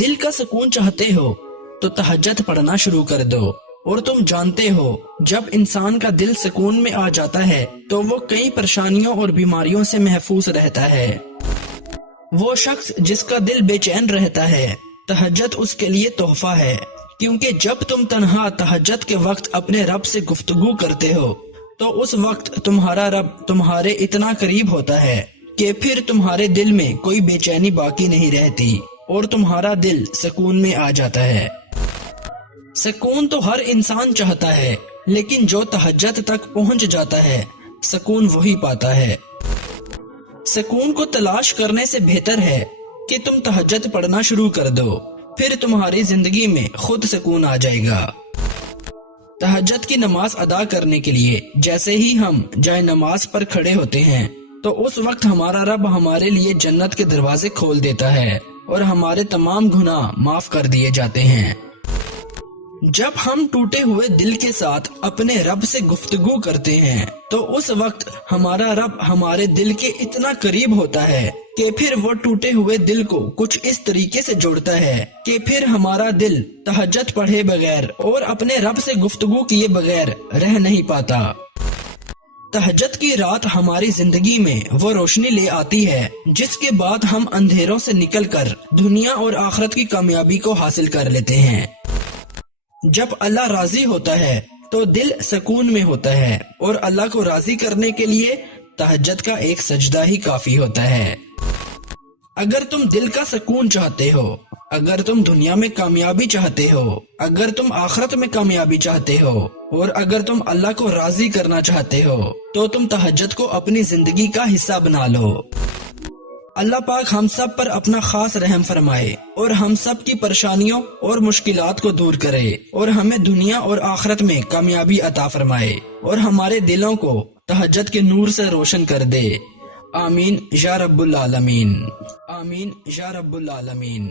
دل کا سکون چاہتے ہو تو تہجد پڑھنا شروع کر دو، اور تم جانتے ہو جب انسان کا دل سکون میں آ جاتا ہے تو وہ کئی پریشانیوں اور بیماریوں سے محفوظ رہتا ہے۔ وہ شخص جس کا دل بے چین رہتا ہے، تہجد اس کے لیے تحفہ ہے، کیونکہ جب تم تنہا تہجد کے وقت اپنے رب سے گفتگو کرتے ہو تو اس وقت تمہارا رب تمہارے اتنا قریب ہوتا ہے کہ پھر تمہارے دل میں کوئی بے چینی باقی نہیں رہتی اور تمہارا دل سکون میں آ جاتا ہے۔ سکون تو ہر انسان چاہتا ہے، لیکن جو تہجد تک پہنچ جاتا ہے سکون وہی پاتا ہے۔ سکون کو تلاش کرنے سے بہتر ہے کہ تم تہجد پڑھنا شروع کر دو، پھر تمہاری زندگی میں خود سکون آ جائے گا۔ تہجد کی نماز ادا کرنے کے لیے جیسے ہی ہم جائے نماز پر کھڑے ہوتے ہیں تو اس وقت ہمارا رب ہمارے لیے جنت کے دروازے کھول دیتا ہے اور ہمارے تمام گناہ معاف کر دیے جاتے ہیں۔ جب ہم ٹوٹے ہوئے دل کے ساتھ اپنے رب سے گفتگو کرتے ہیں تو اس وقت ہمارا رب ہمارے دل کے اتنا قریب ہوتا ہے کہ پھر وہ ٹوٹے ہوئے دل کو کچھ اس طریقے سے جوڑتا ہے کہ پھر ہمارا دل تہجد پڑھے بغیر اور اپنے رب سے گفتگو کیے بغیر رہ نہیں پاتا۔ تہجد کی رات ہماری زندگی میں وہ روشنی لے آتی ہے جس کے بعد ہم اندھیروں سے نکل کر دنیا اور آخرت کی کامیابی کو حاصل کر لیتے ہیں۔ جب اللہ راضی ہوتا ہے تو دل سکون میں ہوتا ہے، اور اللہ کو راضی کرنے کے لیے تہجد کا ایک سجدہ ہی کافی ہوتا ہے۔ اگر تم دل کا سکون چاہتے ہو، اگر تم دنیا میں کامیابی چاہتے ہو، اگر تم آخرت میں کامیابی چاہتے ہو، اور اگر تم اللہ کو راضی کرنا چاہتے ہو تو تم تہجد کو اپنی زندگی کا حصہ بنا لو۔ اللہ پاک ہم سب پر اپنا خاص رحم فرمائے اور ہم سب کی پریشانیوں اور مشکلات کو دور کرے، اور ہمیں دنیا اور آخرت میں کامیابی عطا فرمائے، اور ہمارے دلوں کو تہجد کے نور سے روشن کر دے۔ آمین یا رب العالمین، آمین یا رب العالمین۔